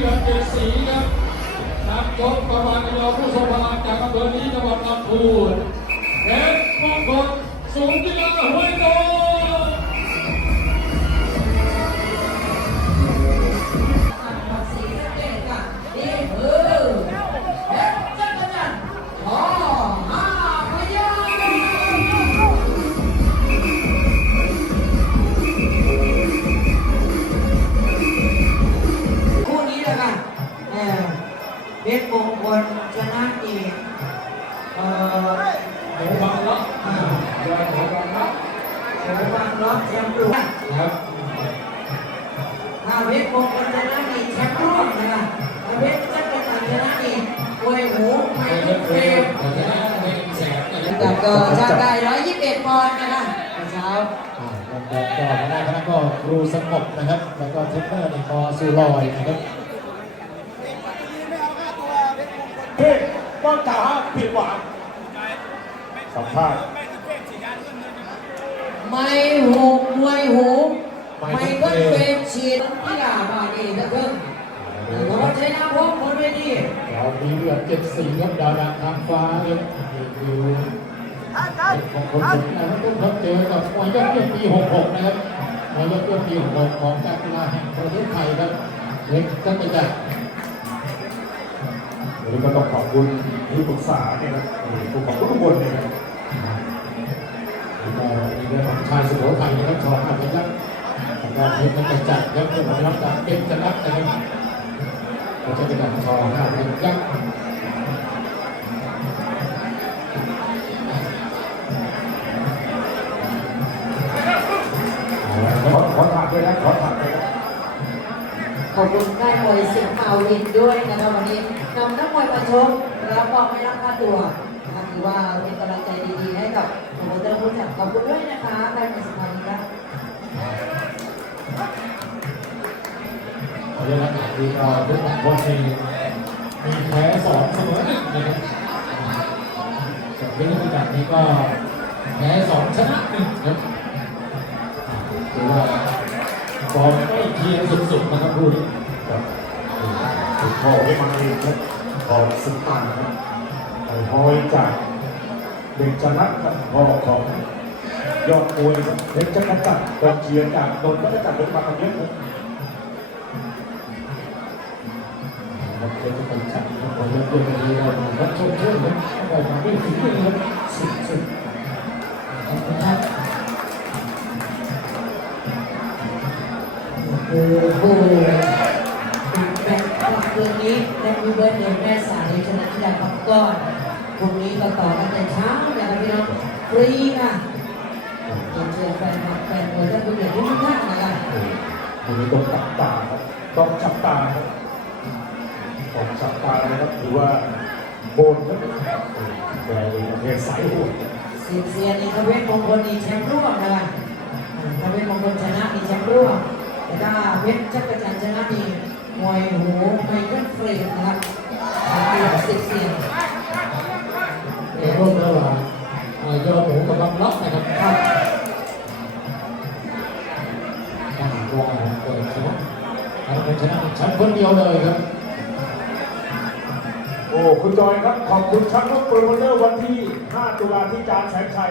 ดือดเกศรีครับนักชกประมาณกิโลผู้ทรงพลังจากอำเภอนี้จังหวัดลำพูนเพชรมงคลสูงกีฬาห้วยโต สงบนะครับ แล้วก็เทรนเนอร์ในกอสุลอยนะครับเฮ้ยต้องกล่าวว่าผิดหวังสัมภาษณ์ไม่หูมวยหูไม่ก็เฟรมฉีดที่ลาบาดีนะเพิ่งแต่ว่าใช้น้ำพกบนเวทีเรามีเลือดเจ็ดสีครับดาวดังทางฟ้าครับนี่คือเป็นของคนสุดนะครับทุกท่านเจอกับมวยยอดเยี่ยมปี 66 นะครับ มวยยอดเยี่ยมปี66ของการกีฬาแห่งประเทศไทยครับเล็กจักรจันทร์วันนี้ก็ต้องขอบคุณที่ปรึกษาเนี่ยนะผู้ขอบคุณทุกคนเลยนะแล้วก็มีเรื่องของชายสุโขทัยนะครับชออัพยักษ์แล้วก็เพชรจักรจันทร์ครับเพื่อมารับการเป็นชนะนะครับก็จะเป็นการชอห้าพยักษ์ ด้วยนะขอถามด้วยขอบคุณค่ายมวยสิงห์มาวินด้วยนะครับวันนี้นำนักมวยมาชกแล้วก็ไม่รับค่าตัวนะคะถือว่าเป็นกำลังใจดีๆให้กับโปรโมเตอร์ผู้จัดขอบคุณด้วยนะคะค่ายมวยสิงห์มาวินครับเรื่องอารดีก็ทุกคนมีมีแพ้สองเสมอหนึ่งนะครับจากเรื่องแบบนี้ก็แพ้สองชนะหนึ่งครับถือว่า ฟอร์มใกล้เคียงสุดๆนะครับพูดครับคุณพ่อให้มาเองครับขอบสุดตันครับไอ้ฮอยจากเด็กจนัดครับพ่อของยอดมวยครับเด็กจักรจันทร์กองเชียร์จากนนท์ก็จะจัดเป็นมากันเยอะครับครับเป็นคนจัดครับผมเลือกเรื่องนี้เราครับชมเชื่อครับออกมาด้วยฝีมือครับสุดๆ โอ้โหแบบกลับคืนนี้และมีเบิร์ดเดย์แม่สายชนะที่ดาพักก้อนพรุ่งนี้ก็ต่อกันแต่เช้านะครับพี่น้องฟรีค่ะเรียนเชิญแฟนคลับแฟนมวยท่านผู้ใหญ่ทุกท่านนะครับวันนี้ต้องจับตาครับต้องจับตาครับต้องจับตาเลยครับถือว่าโบนครับแต่ประเภทสายหัวเซียนเซียนนี่ทเวศมงคลนี่แชมป์ร่วมนะคะทเวศมงคลชนะนี่แชมป์ร่วม แต่ถ้าเพชรจักรจันทร์ชนะมีมวยหูไมเคิลเฟรมนะครับทำเดียวสิบเซียนในร่วมระหว่างเอ่อยอดหมูกับบังล็อกนะครับครับตั้งว่าเปิดชนะทำเป็นชนะชั้นคนเดียวเลยครับโอ้คุณจอยครับ ขอบคุณชักรถโปรโมเตอร์วันที่ 5 ตุลาที่จานแสนชัย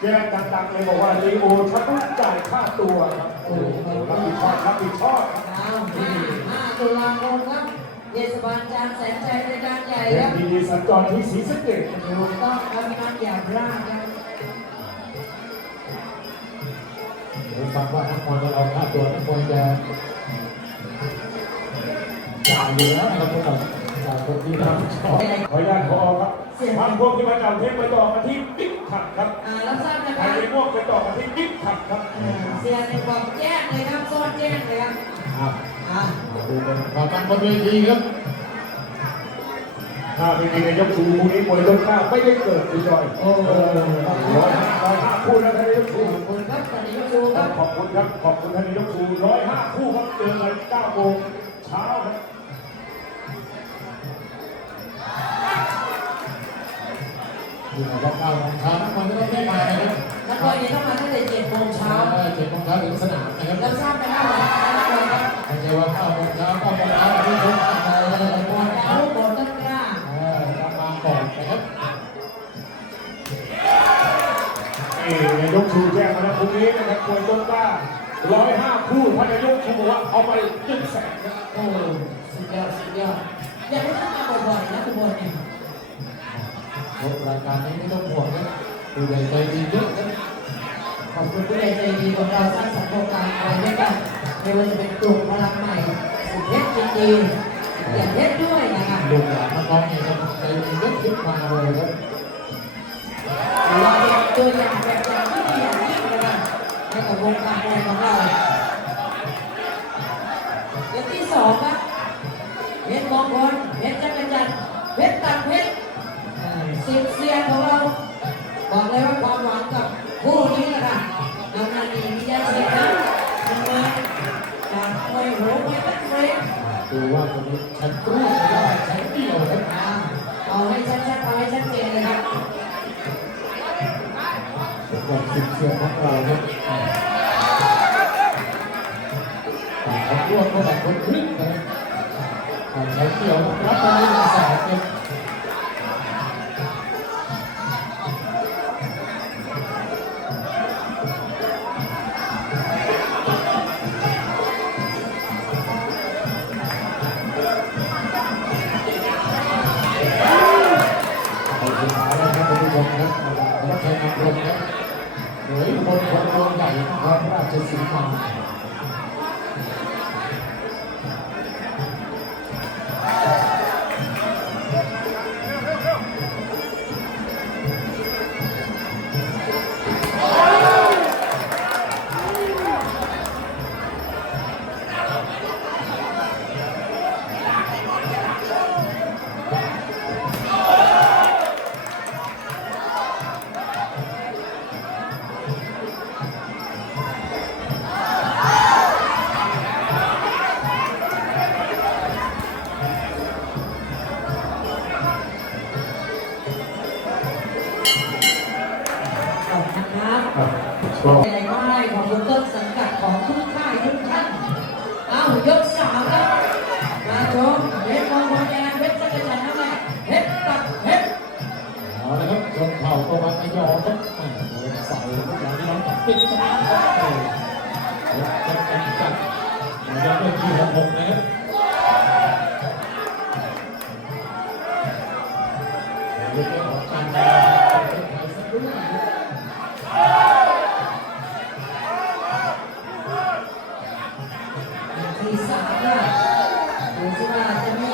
แจ้งดังๆเลยบอกว่าลีโอชักรถจ่ายค่าตัวครับ รับผิดชอบรับผิดชอบครับเอาห้าตุลาคมครับเทศบาลจามแสนชัยในการใหญ่เป็คนรับดีสัญจรที่ศรีสะเกษถูกต้องครับงานอย่างร่างครับเดี๋ยวฟังว่านักมวยของเราค่าตัวนักมวยจะจ่ายอยู่แล้วนะครับพวกเราจากคนที่รับผิดชอบขออนุญาตขอครับ ทางพวกที่มาจากเทพไปต่อกันที่บิ๊กขับครับอ่ารับทราบนะใคครรับในพวกไปต่อกันที่บิ๊กขับครับอ่าเสียในความแจ้งเลยครับซ่อนแจ้งเลยครับอะอ่ามาดูกันความมันบนเวทีครับถ้าไม่มีนายกชูคู่นี้มวยต้นข้าวไม่ได้เกิดคุณจอยโอ้โหร้อยห้าร้อยห้าคู่แล้วท่านนายกชูขอบคุณครับตอนนี้ก็ดูครับขอบคุณครับขอบคุณท่านนายกชูร้อยห้าคู่ครับเจอกันเก้าโมงเช้าครับ อยู่ในรอบๆเช้านักบอลก็ต้องได้มานะครับนักบอลนี่ต้องมาตั้งแต่เจ็ดโมงเช้าเจ็ดโมงเช้าถึงสนามนะครับแล้วทราบไหมครับไม่ใช่ว่าเก้าโมงเช้าเก้าโมงช้าที่ทุกท่านได้ได้บอลเล้บอลต้นกล้าเออต้องมาก่อนนะครับเอ๋นยกชูแจ้งมาแล้วคนนี้นะครับควต้นกล้าร้อยห้าคู่พระนายกชูบอกว่าเอาไปหนึ่งแสนนะโอ้สุดยอดสุดยอดอยากให้ท่านมาบ่อยๆนะทุกคนเนี่ย รถรายการนี้ไม่ต้องห่วงนะดูใหญ่ใจดีเยอะนะขอบคุณผู้ใหญ่ใจดีของเราสร้างสรรค์โครงการอะไรด้วยกันไม่ว่าจะเป็นกลุ่มพลังใหม่สุดเพชรยินดีอย่างเพชรด้วยนะคะลูกหลานน้องๆเนี่ยก็ใจดีเยอะขึ้นมาเลยครับเราเป็นตัวอย่างแบบอย่างที่ดีอย่างยิ่งเลยนะให้กับวงการมวยของเราเรื่องที่สองครับเพชรมงคลเพชรจักรจันทร์เพชรตังเพชรอ่า สิบเซียนของเราบอกเลยว่าความหวังกับคู่นี้นะคะนำนาดีวิทยาเสียนะเป็นมวยจากมวยโหงมวยตัดเฟรมดูว่าตรงนี้ฉันกรู้ไม่ได้ฉันเดียวครับอ่าเอาให้ชัดๆเอาให้ชัดเจนเลยครับก่อนสิบเสียงของเราครับแต่เขาร่วมก็แบบคนครึ่งนะแต่ใช้เกี่ยวรับไปหนึ่งแสนครับ นทร์นั่นแหละเพชรตัดเพชรเอาละครับชนเผ่าประวัติไม่ยอมครับโดนใส่ทุกอย่างที่น้องปิดสนามครับโอ้ยจะเป็นจัดในยอดเป็นที่หกหกนะครับ สามนะดูสิว่าจะมี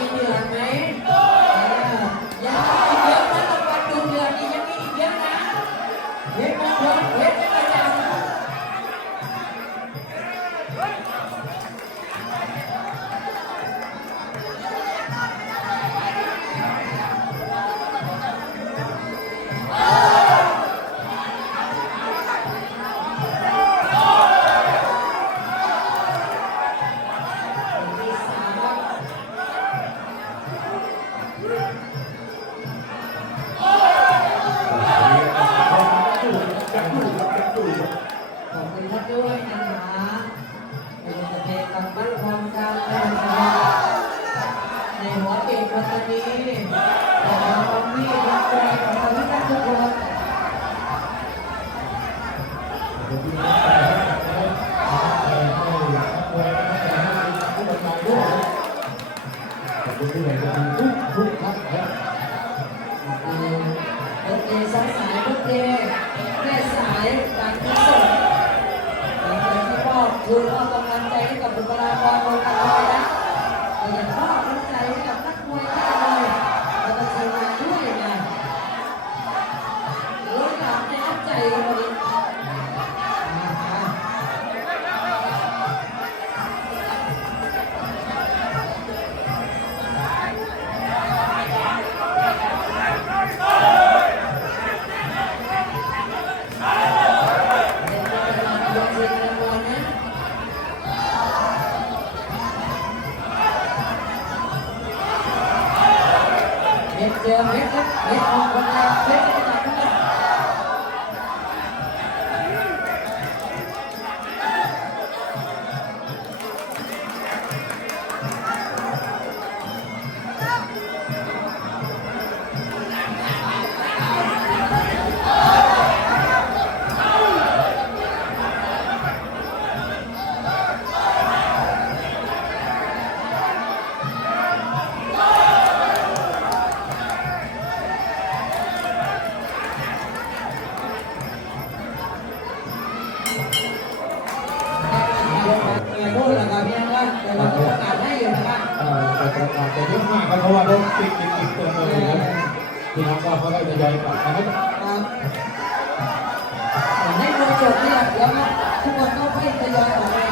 ขอบคุณที่ไหนจะดีทุกทุกท่านครับรถเอสายสายรถเอแม่สายการขนส่ง ก็เขายอยกลับนะครับครับให้มวยจบเนี่ยเดี๋ยวทุกคนก็ค่อยทยอยออกมา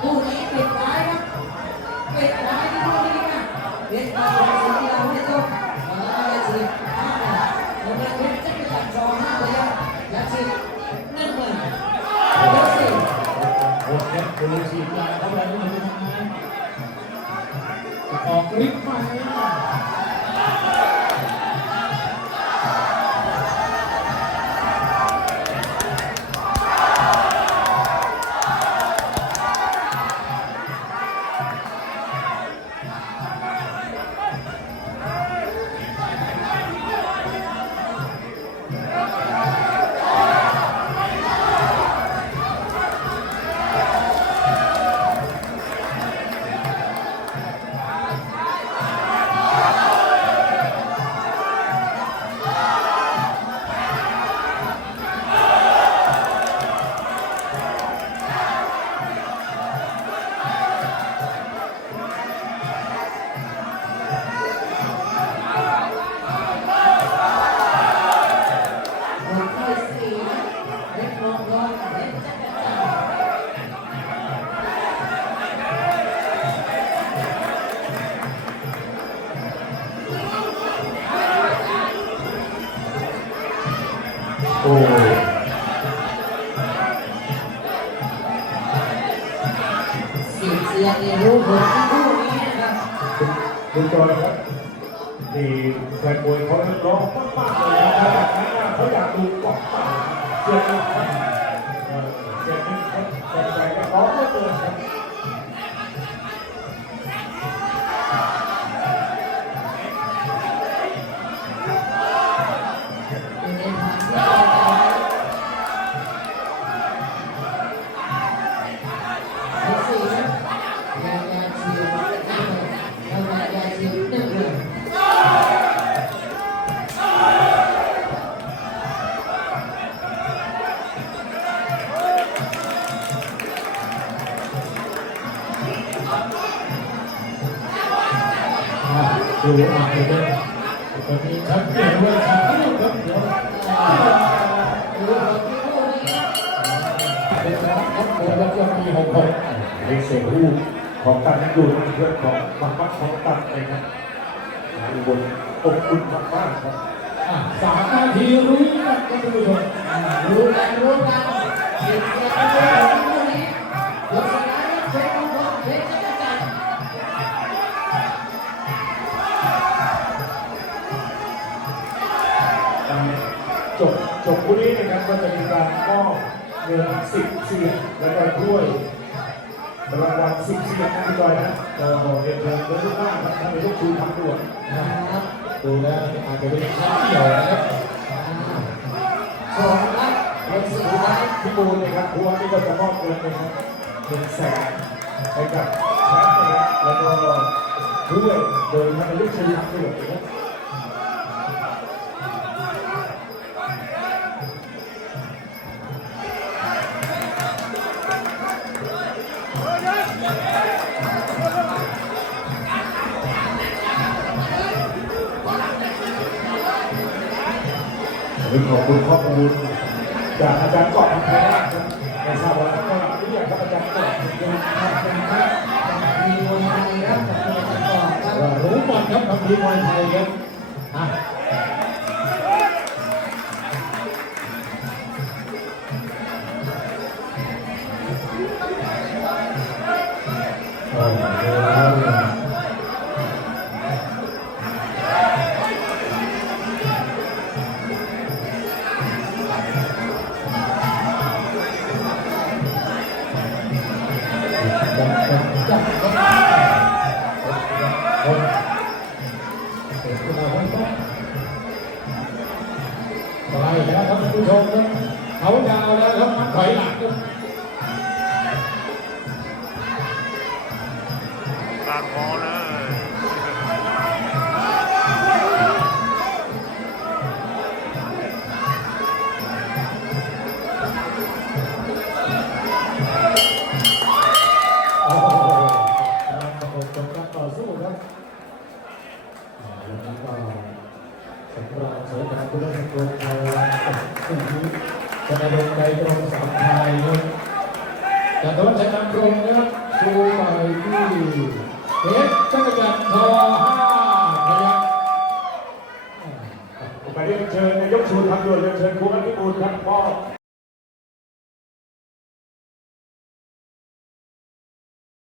คู่นี้ปิดท้ายครับปิดท้ายที่คู่นี้นะเพชรมาสุดที่เราให้ต้องมาสิห้าแล้วก็เพชรจะมีการจอห้าไปแล้วและสิหนึ่งหมื่นแล้วสิโอ้โหดูฉีดยาเข้าไปนี่มันเป็นยังไงออกฤทธิ์ไหมห โอ้เสียงเสียงในรูปเหมือนที่คู่นี้นะครับอยครับนี่แฟนมวยเขาร้องมากๆเลยนะครับเขาอยากดูกองเต่าเสียงนี้ครับเอ่อเสียงนี้ครับแฟนๆก็ร้องเหลือเกินครับ ดูอ่านเลยตอนนี้ชัดเจนว่าชัดเจนครับเดี๋ยวรูปของที่คู่นี้ครับเป็นนะครับผมแล้วก็มีหกหกเล็กเสียงรูปของการดูเรื่องของมักมักของตันเลยครับอุบลอบอุ่นมากๆครับสามนาทีรู้กันครับท่านผู้ชมรู้กันรู้กัน คู่นี้นะครับก็จะมีการมอบเงินสิบเสียงและก็ถ้วยรางวัลสิบเสียงนะพี่จอยนะก็เรียนเชิญเพื่อนทุกท่านครับท่านเป็นลูกชูทางด่วนนะครับดูแล้วอาจจะเป็นข้าวเกี่ยวนะครับสองครับเป็นสุดท้ายพี่บูลนะครับผู้ว่านี่ก็จะมอบเงินนะครับหนึ่งแสนให้กับแชมป์นะครับแล้วก็ด้วยโดยท่านเป็นลูกชางด่วนนะครับ วันนี้ขอบคุณข้อมูลจากอาจารย์กอบพันธุ์นะครับในทราบว่าก็ทุกอย่างครับอาจารย์กอบเป็นทำเป็นครับมีวันไทยครับรู้หมดครับทำทีมมวยไทยครับ Honda. Gracias.